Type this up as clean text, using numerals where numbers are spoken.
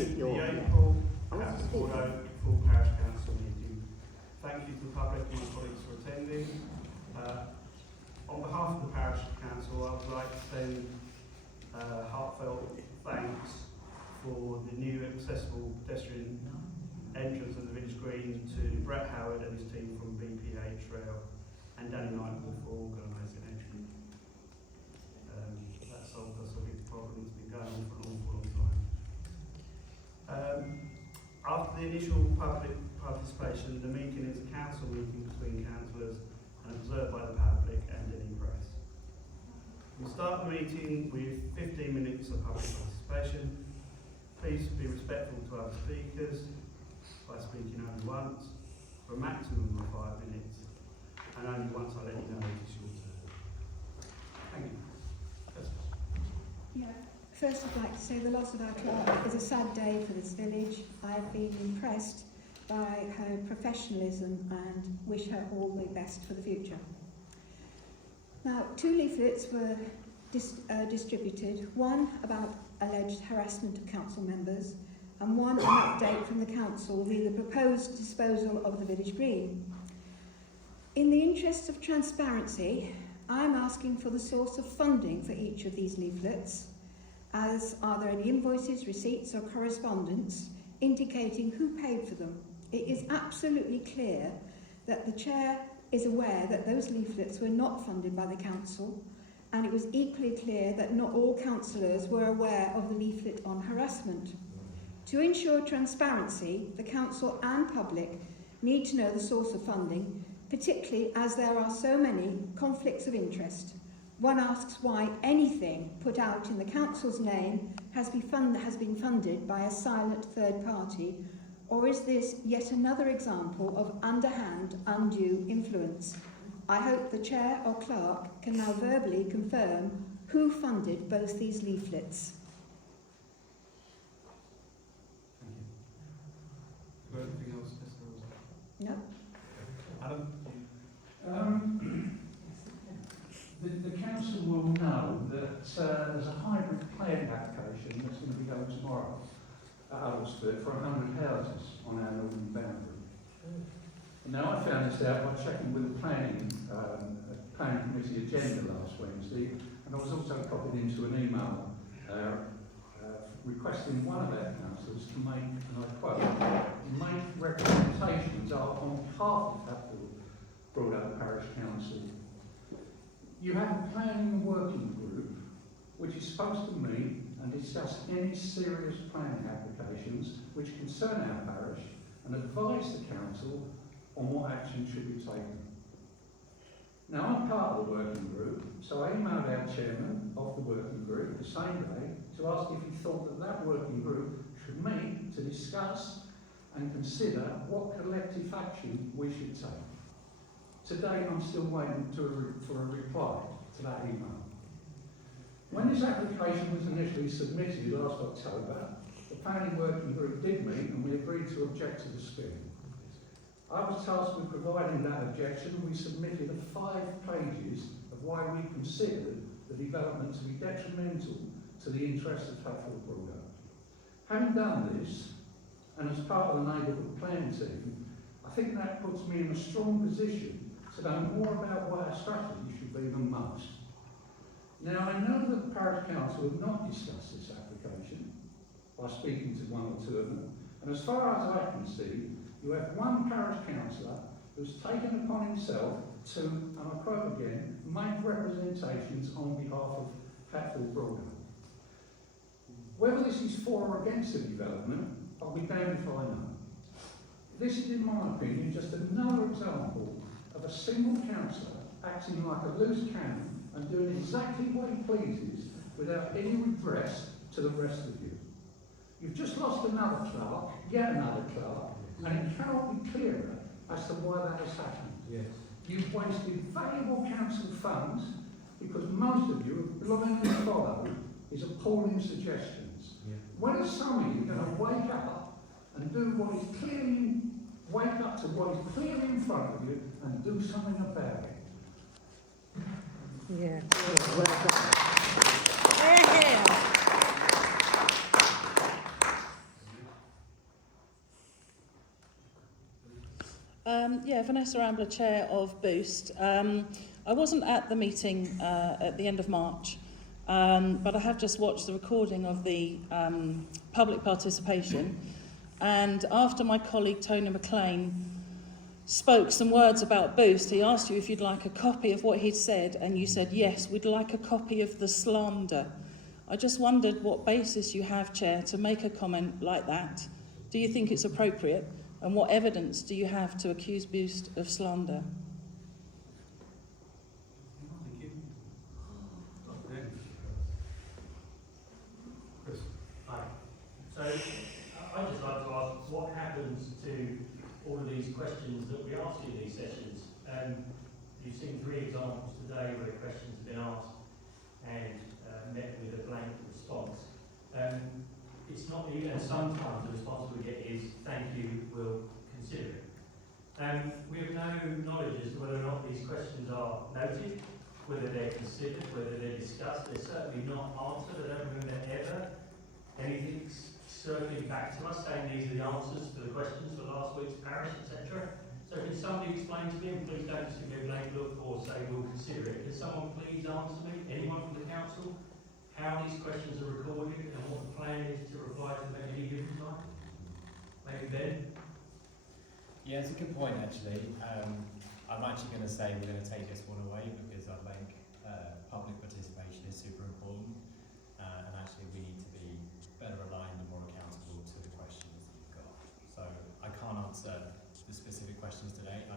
The your... April full Parish Council meeting. Thank you to the public and my colleagues for attending. On behalf of the Parish Council, I would like to send heartfelt thanks for the new accessible pedestrian entrance of the village green to Brett Howard and his team from BPH Rail and Danny Nightwell for organising entry. That solved us a big problem that's been going on for an awful long time. After the initial public participation, the meeting is a council meeting between councillors and observed by the public and any press. We start the meeting with 15 minutes of public participation. Please be respectful to other speakers by speaking only once for a maximum of 5 minutes, and only once I let you know it's your turn. Thank you. Yeah. First, I'd like to say the loss of our clerk is a sad day for this village. I've been impressed by her professionalism and wish her all the best for the future. Now, 2 leaflets were distributed, one about alleged harassment of council members and one an update from the council re the proposed disposal of the village green. In the interests of transparency, I'm asking for the source of funding for each of these leaflets, as are there any invoices, receipts or correspondence indicating who paid for them. It is absolutely clear that the Chair is aware that those leaflets were not funded by the council, and it was equally clear that not all councillors were aware of the leaflet on harassment. To ensure transparency, the council and public need to know the source of funding, particularly as there are so many conflicts of interest. One asks why anything put out in the council's name has been funded by a silent third party, or is this yet another example of underhand, undue influence? I hope the Chair or Clerk can now verbally confirm who funded both these leaflets. Thank you. Anything else, No? Adam? The council will know that there's a hybrid planning application that's going to be going tomorrow at Huddersfield for 100 houses on our northern boundary. Now, I found this out by checking with the planning committee agenda last Wednesday, and I was also copied into an email requesting one of our councillors to make, and I quote, make representations on behalf of Hatfield Broadacre Parish Council. You have a planning working group which is supposed to meet and discuss any serious planning applications which concern our parish and advise the council on what action should be taken. Now, I'm part of the working group, so I emailed our chairman of the working group the same day to ask if he thought that that working group should meet to discuss and consider what collective action we should take. Today, I'm still waiting for a reply to that email. When this application was initially submitted last October, the planning working group did meet and we agreed to object to the scheme. I was tasked with providing that objection, and we submitted 5 pages of why we considered the development to be detrimental to the interests of Hatfield Broadacre. Having done this, and as part of the neighbourhood planning team, I think that puts me in a strong position to know more about what our strategy should be than most. Now, I know that the Parish Council have not discussed this application by speaking to 1 or 2 of them, and as far as I can see, you have one parish councillor who's taken upon himself to, and I quote again, make representations on behalf of Hatfield Broadacre. Whether this is for or against the development, I'll be damned if I know. This is, in my opinion, just another example of a single councillor acting like a loose cannon and doing exactly what he pleases without any redress to the rest of you. You've just lost another clerk, yet another clerk, and it cannot be clearer as to why that has happened. Yes. You've wasted valuable council funds because most of you have blindly followed his appalling suggestions. Yeah. When are some of you going to wake up and do what is clearly, wake up to what is clearly in front of you and do something about it? Yeah. Well done. Yeah. Yeah, Vanessa Ambler, Chair of Boost. I wasn't at the meeting at the end of March, but I have just watched the recording of the public participation. And after my colleague Tony McLean spoke some words about Boost, he asked you if you'd like a copy of what he'd said, and you said, yes, we'd like a copy of the slander. I just wondered what basis you have, Chair, to make a comment like that. Do you think it's appropriate? And what evidence do you have to accuse Boost of slander? Hi. So I'd just like to ask what happens to all of these questions that we ask in these sessions? You've seen 3 examples today where questions have been asked and met with a blank response. It's not even, and sometimes the response we get is, thank you, we'll consider it. We have no knowledge as to whether or not these questions are noted, whether they're considered, whether they're discussed. They're certainly not answered. I don't remember ever anything circling back to us saying these are the answers to the questions for last week's parish, etc. So can somebody explain to me, and please don't just give me a blank look or say we'll consider it. Can someone please answer me, anyone from the council, how these questions are recorded and what the plan is to reply to them at any given time? Maybe Ben? Yeah, it's a good point actually. I'm actually going to say we're going to take this one away because I think public participation is super important, and actually we need to be better aligned and more accountable to the questions that you've got. So I can't answer the specific questions today. I